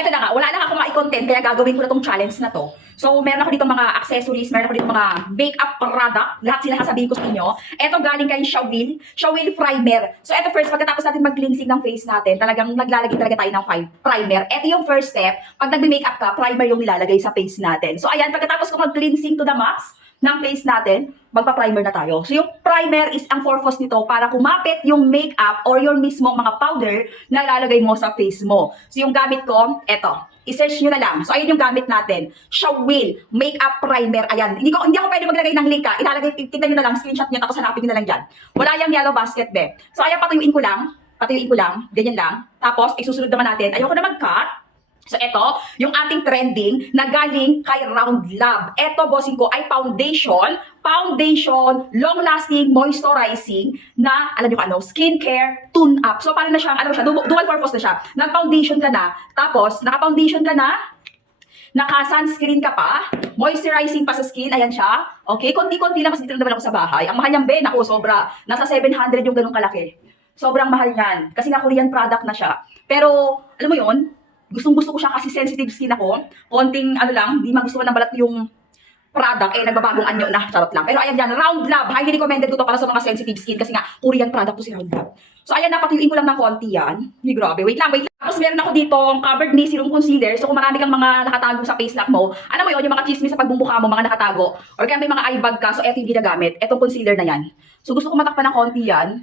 eto na nga, wala na ako ma-content kaya gagawin ko na tong challenge na to. So, meron ako dito mga accessories, meron ako dito mga makeup product, lahat sila sasabihin ko sa inyo. Eto galing kay Shawil Primer. So, eto first, pagkatapos natin mag-cleansing ng face natin, talagang naglalagay talaga tayo ng primer. Eto yung first step, pag nagbe-makeup ka, primer yung nilalagay sa face natin. So, ayan, pagkatapos ko mag-cleansing to the max ng face natin, magpa-primer na tayo. So, yung primer is ang purpose nito para kumapit yung makeup or yung mismong mga powder na lalagay mo sa face mo. So, yung gamit ko, eto. I-search nyo na lang. So, ayun yung gamit natin. Shawil Makeup Primer. Ayan. Hindi ako pwede maglagay ng link ha. Ilalagay, tignan nyo na lang, screenshot nyo, tapos hanapin nyo na lang dyan. Wala yung yellow basket, be. So, ayan, patuyuin ko lang. Ganyan lang. Tapos, isusunod naman natin. Ayoko na mag-cut. So, ito, yung ating trending na galing kay Round Lab. Ito, bossing ko, ay foundation, long-lasting, moisturizing na, alam nyo ka, skincare tune-up. So, paano na siyang, alam mo siya, dual purpose na siya. Nag-foundation ka na, tapos, naka-foundation ka na, naka-sunscreen ka pa, moisturizing pa sa skin, ayan siya. Okay, konti-konti lang kasi dito naman ako sa bahay. Ang mahal niyang, Ben, ako, sobra. Nasa 700 yung ganung kalaki. Sobrang mahal niyan. Kasi nga Korean product na siya. Pero, alam mo yun, gustong-gusto ko siya kasi sensitive skin ako. Konting hindi magustuhan ng balat yung product, nagbabagong anyo na, charot lang. Pero ayan yan, Round Lab, highly recommended ko to para sa mga sensitive skin kasi nga, Korean product to si Round Lab. So ayan, napatuyuin ko lang ng konti yan. Hindi, grabe, wait lang. Tapos meron ako dito, Covered Me Serum Concealer. So kung marami kang mga nakatago sa face lock mo, alam mo yun, yung mga chismis sa pagbumukha mo, mga nakatago, or kaya may mga eye bag ka, so eto yung ginagamit, etong concealer na yan. So gusto ko matakpan ng konti yan.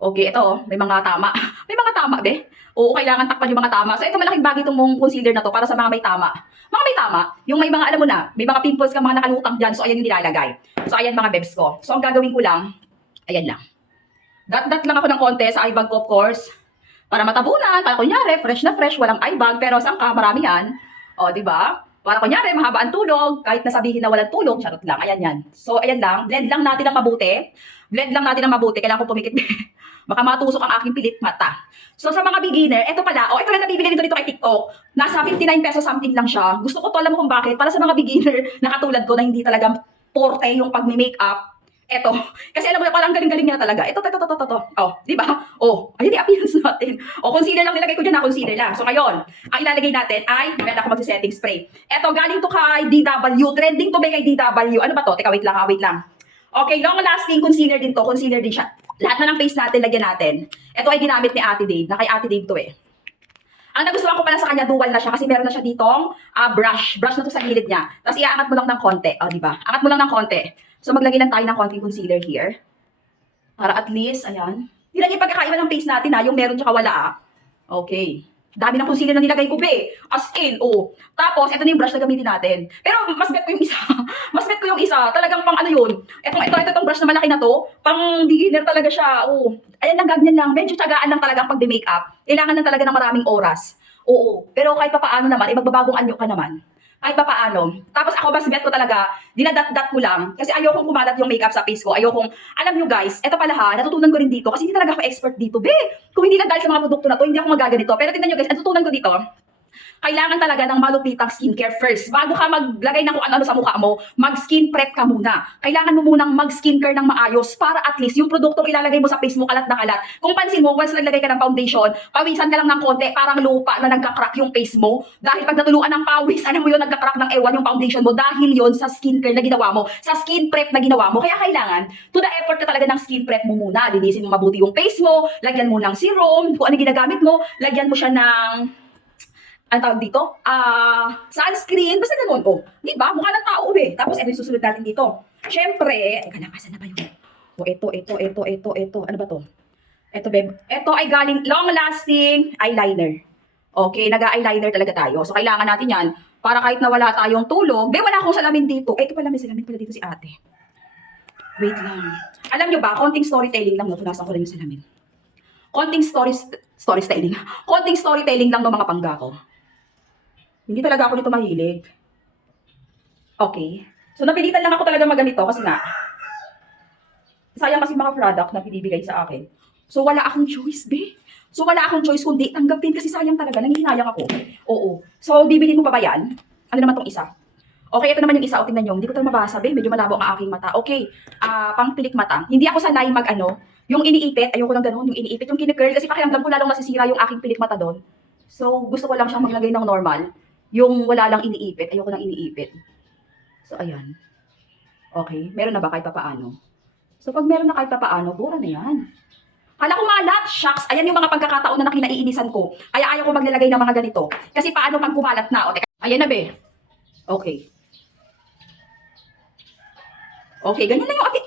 Okay, ito, may mga tama. May mga tama, be. Oo, kailangan takpan yung mga tama. So, ito malaking bagay itong concealer na to para sa mga may tama. Mga may tama, yung may mga, alam mo na, may mga pimples ka, mga nakalutang dyan. So, ayan yung nilalagay. So, ayan mga bebs ko. So, ang gagawin ko lang, ayan lang. Dot lang ako ng konti sa eye bag ko, of course. Para matabunan, para kunyari, fresh na fresh, walang eye bag. Pero saan ka, marami yan. O, di ba? Para kunyari, mahaba ang tulog, kahit nasabihin na walang tulog, charot lang. Ayan yan. So, ayan lang. Blend lang natin ng mabuti. Kailangan ko pumikit. Baka matusok ang aking pilit mata. So, sa mga beginner, ito pala, ito lang nabibili dito kay TikTok. Nasa 59 pesos something lang siya. Gusto ko to, alam mo kung bakit? Para sa mga beginner na katulad ko na hindi talaga porte yung pag-makeup. Ito. Kasi alam mo na, parang galing-galing niya talaga. Ito. Oh, di ba? Oh, ayun yung appearance natin. Oh, concealer lang nilagay ko dyan na, concealer lang. So, ngayon, ang ilalagay natin ay, meron ako mag-setting spray. Ito, galing to kay DW. Trending to ba kay DW? Ano ba to? Teka, wait lang. Okay, long-lasting concealer din to. Concealer din siya. Lahat na ng face natin, lagyan natin. Ito ay ginamit ni Ate Dave. Na kay Ate Dave to Ang nagustuhan ko pala sa kanya, dual na siya kasi meron na siya ditong brush. Brush na to sa gilid niya. Tapos iaangat mo lang ng konti. O, di ba? Angat mo lang ng konti. So, maglagay lang tayo ng konting concealer here. Para at least, ayan. Hindi lang yung pagkakaiba ng face natin yung meron tsaka wala Okay. Dami ng concealer na nilagay ko, be. As in, Tapos, ito na yung brush na gamitin natin. Pero, mas bet ko yung isa. Talagang pang yun. Itong brush na malaki na to. Pang beginner talaga siya. Ayan lang, ganyan lang. Medyo tiyagaan lang talaga ang pagde-makeup. Kailangan lang talaga ng maraming oras. Pero kahit papaano naman, magbabagong anyo ka naman. Kahit papaano. Tapos ako, mas bet ko talaga, dinadat-dat ko lang. Kasi ayokong kumalat yung makeup sa face ko. Alam nyo guys, eto pala natutunan ko rin dito. Kasi hindi talaga ako expert dito. Kung hindi lang dahil sa mga produkto na to, hindi ako magaganito. Pero tingnan nyo guys, natutunan ko dito. Kailangan talaga ng malupitang skincare first. Bago ka maglagay ng kung ano sa mukha mo, mag-skin prep ka muna. Kailangan mo munang mag-skincare ng maayos para at least yung produktong ilalagay mo sa face mo kalat na kalat. Kung pansin mo, once naglagay ka ng foundation, pawisan ka lang ng konti, parang lupa na nagka-crack yung face mo. Dahil pag natuluan ng pawis, alam mo yun, nagka-crack ng ewan yung foundation mo dahil yon sa skincare na ginawa mo, sa skin prep na ginawa mo. Kaya kailangan, to the effort ka talaga ng skin prep mo muna. Linisin mo mabuti yung face mo, lagyan mo ng serum, kung ano ginagamit mo, lagyan mo siya ng ang tawag dito? Sunscreen. Basta ganun. Di ba? Mukha ng tao Tapos, ito yung susunod natin dito. Siyempre, teka lang, asan na ba yun? Ito. Ano ba to? Ito, babe. Ito ay galing long-lasting eyeliner. Okay, nag-eyeliner talaga tayo. So, kailangan natin yan para kahit na wala tayong tulog. Wala akong salamin dito. Ito pala, may salamin pala dito si ate. Wait lang. Alam nyo ba, konting storytelling lang. Punasan ko lang yung salamin. Konting storytelling. Konting storytelling lang ng mga pangga ko. Hindi talaga ako nito mahilig. Okay. So, napilitan lang ako talaga maganito kasi nga, sayang kasi mga product na binibigay sa akin. So, wala akong choice, be. So, wala akong choice kundi tanggapin kasi sayang talaga. Nangihinayang ako. So, bibilhin mo pa ba yan? Ano naman tong isa? Okay, ito naman yung isa. Tingnan nyo. Hindi ko ito mabasa, be. Medyo malabo ang aking mata. Okay. Pang pilik mata. Hindi ako sanay yung iniipit. Ayoko lang ganun. Yung iniipit, yung kinikirl. Kasi pakiramdam ko lalong nasisira yung aking pilik mata doon. So, gusto ko lang siyang maglagay ng normal. Yung wala lang iniipit. Ayoko nang iniipit. So, ayan. Okay. Meron na ba kahit papaano? So, pag meron na kahit papaano, bura na yan. Hala ko malat, shucks. Ayan yung mga pagkakataon na kinaiinisan ko. Kaya ayaw ko maglalagay ng mga ganito. Kasi paano pag kumalat na? O, teka. Ayan na, be. Okay. Okay, ganyan na yung ating...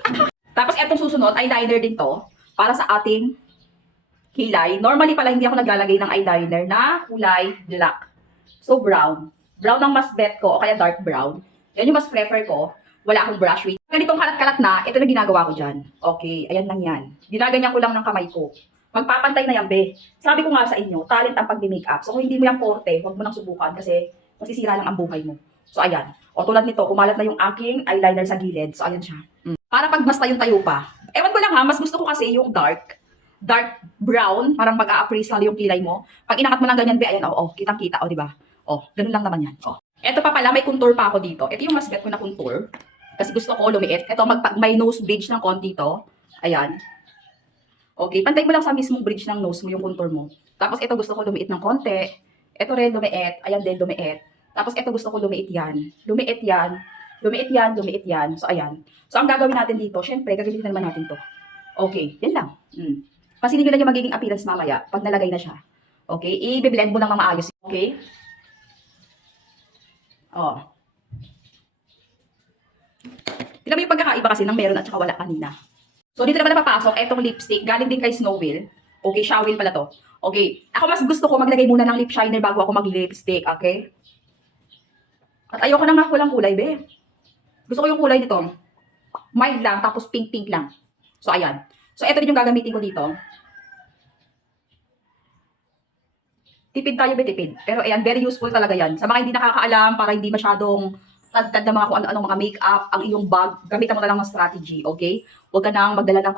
Tapos, etong susunod, eyeliner din to. Para sa ating kilay. Normally pala, hindi ako naglalagay ng eyeliner na kulay black. So, brown. Brown ang mas bet ko, o kaya dark brown. Yan yung mas prefer ko. Wala akong brush with. Ganitong kalat-kalat na, ito na ginagawa ko dyan. Okay, ayan lang yan. Ginaganyan ko lang ng kamay ko. Magpapantay na yan, be. Sabi ko nga sa inyo, talent ang pag-makeup. So, kung hindi mo yan porte, huwag mo nang subukan kasi masisira lang ang buhay mo. So, ayan. O, tulad nito, kumalat na yung aking eyeliner sa gilid. So, ayan siya. Para pag mas tayo pa. Ewan ko lang ha, mas gusto ko kasi yung dark brown, parang mag-a-appraise lang yung kilay mo. Pag inakat mo lang ganyan, be, ayan, kitang-kita, di ba? Ganun lang naman yan. Eto pa pala, may contour pa ako dito. Ito yung mas bet ko na contour. Kasi gusto ko lumiit. Ito, may nose bridge ng konti to. Ayan. Okay, pantay mo lang sa mismong bridge ng nose mo yung contour mo. Tapos ito gusto ko lumiit ng konti. Ito rin lumiit. Ayan din, lumiit. Tapos ito gusto ko lumiit yan. Lumiit yan. Lumiit yan, lumiit yan. So, ayan. So, ang gagawin natin dito, syempre, gagawin naman natin to. Okay, yan lang. Pansinin nyo lang yung magiging appearance mamaya pag nalagay na siya. Okay, i-blend mo ng maayos. Okay? Tignan mo yung pagkakaiba kasi ng meron at saka wala kanina. So, dito naman napapasok, etong lipstick. Galing din kay Snowville. Okay, Showil pala to. Okay, ako mas gusto ko maglagay muna ng lip shiner bago ako mag-lipstick. Okay? At ayoko na nga walang kulay, be. Gusto ko yung kulay nito. Mild lang, tapos pink-pink lang. So, ayan. So, ito din yung gagamitin ko dito. Tipid tayo, be, tipid. Pero, ayan, very useful talaga yan. Sa mga hindi nakakaalam, para hindi masyadong tad na mga kung ano-ano mga makeup, ang iyong bag, gamitan mo na lang ng strategy, okay? Huwag ka nang magdala ng